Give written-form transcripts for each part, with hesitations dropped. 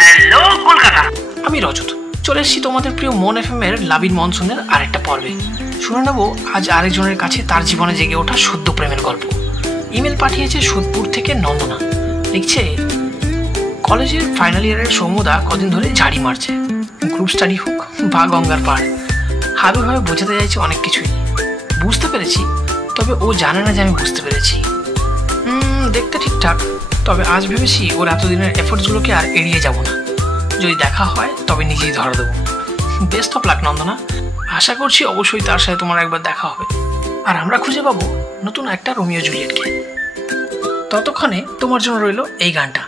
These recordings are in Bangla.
হ্যালো কলকাতা, আমি রজত চলে এসেছি তোমাদের প্রিয় মন এফএম এর লাভিন মনসুনের আরেকটা পর্বে। শুনে নেব আজ আরেকজনের কাছে তার জীবনে জেগে ওঠা সদ্য প্রেমের গল্প। ইমেল পাঠিয়েছে সোদপুর থেকে নন্দনা। লিখছে, কলেজের ফাইনাল ইয়ারের সৌম্যদা কদিন ধরে ঝাড়ি মারছে। গ্রুপ স্টাডি হোক বা গঙ্গার পাড়, হাবে ভাবে বোঝাতে চাইছে অনেক কিছুই। বুঝতে পেরেছি, তবে ও জানে না যে আমি বুঝতে পেরেছি। দেখতে ঠিকঠাক, তবে আজ ভেবেছি ওর এতদিনের এফোর্টসগুলোকে আর এড়িয়ে যাব না। যদি দেখা হয় তবে নিজেই ধরা দেবো। Best of luck Nandana. আশা করছি অবশ্যই তার সাথে তোমার একবার দেখা হবে, আর আমরা খুঁজে পাবো নতুন একটা রোমিও জুলিয়েটকে। ততক্ষণে তোমার জন্য রইল এই গানটা।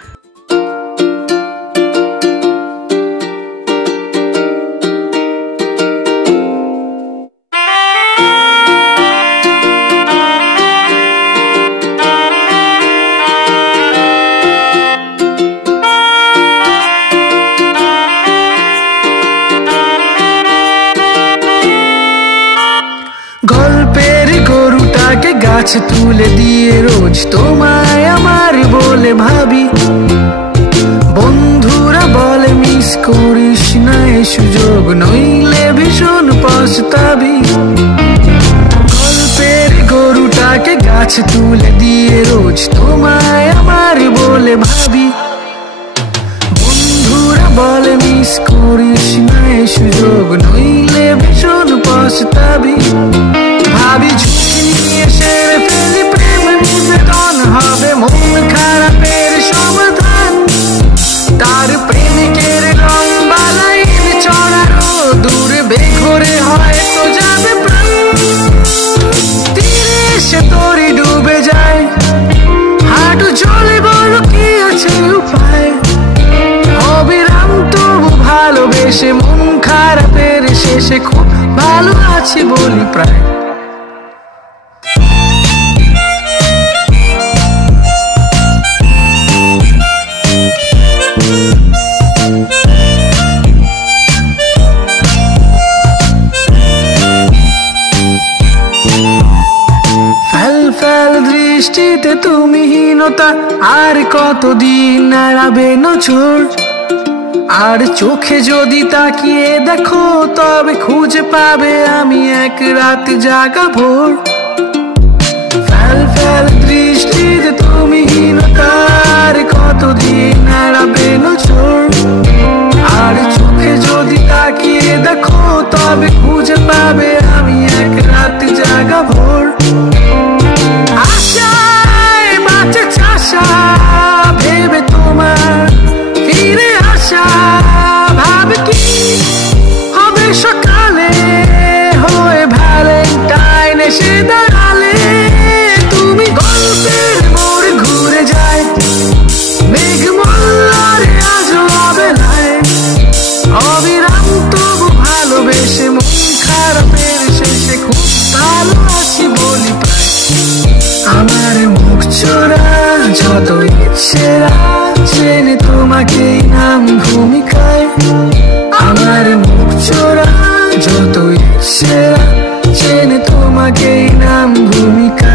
গল্পের গরুটাকে গাছ তুলে দিয়ে রোজ তোমায় আমার বলে ভাবি। বন্ধুরা বলে মিস করিস না এ সুযোগ, নইলে ভীষণ পস্তাবি। গল্পের গরুটাকে গাছ তুলে দিয়ে রোজ তোমায় আমার বলে ভাবি। বন্ধুরা বলে মিস করিস না এ সুযোগ, নইলে ভীষণ পস্তাবি। ভাবি ঝুঁকি নিয়ে সেরে ফেলি প্রেম নিবেদন, হবে মন খারাপের সমাধান। তার প্রেমিকের রং বালাইন চড়ানো দূরে বেঘরে হয়তো যাবে প্রাণ। তীরে এসে তোরই ডুবে যায়, হাঁটু জলে বলো কি আছে উপায়। অবিরাম তবু ভালোবেসে মন খারাপের শেষে খুব ভালো আছি বলি প্রায়। দৃষ্টিতে তুমি হীনতা, আর কতদিন নাড়াবে নজর। আর চোখে যদি তাকিয়ে দেখো তবে খুঁজে পাবে আমি এক রাত জাগা ভোর। ফেল ফেল দৃষ্টিতে তুমি হীনতা, আর কতদিন নাড়াবে নজর। আর চোখে যদি তাকিয়ে দেখো তবে খুঁজে পাবে আমি এক রাত জাগা ভোর। আশায় বাঁচে চাষা ভেবে তোমার ফিরে আসা, ভাবে কি হবে সকালে হয়ে ভ্যালেন্টাইন এসে দাঁড়ালে। তুমি গল্পের মোড় ঘুরে যায়, মেঘ মল্লারে আজও অবেলায়। অবিরাম তবু ভালোবেসে মন খারাপের শেষে খুব ভালো আছি বলি প্রায়। আমার মুখ চোরা যত ইচ্ছেরা চেনে তোমাকে নাম ভূমিকায়। আমার মুখ চোরা যত ইচ্ছেরা চেনে তোমাকে নাম ভূমিকায়।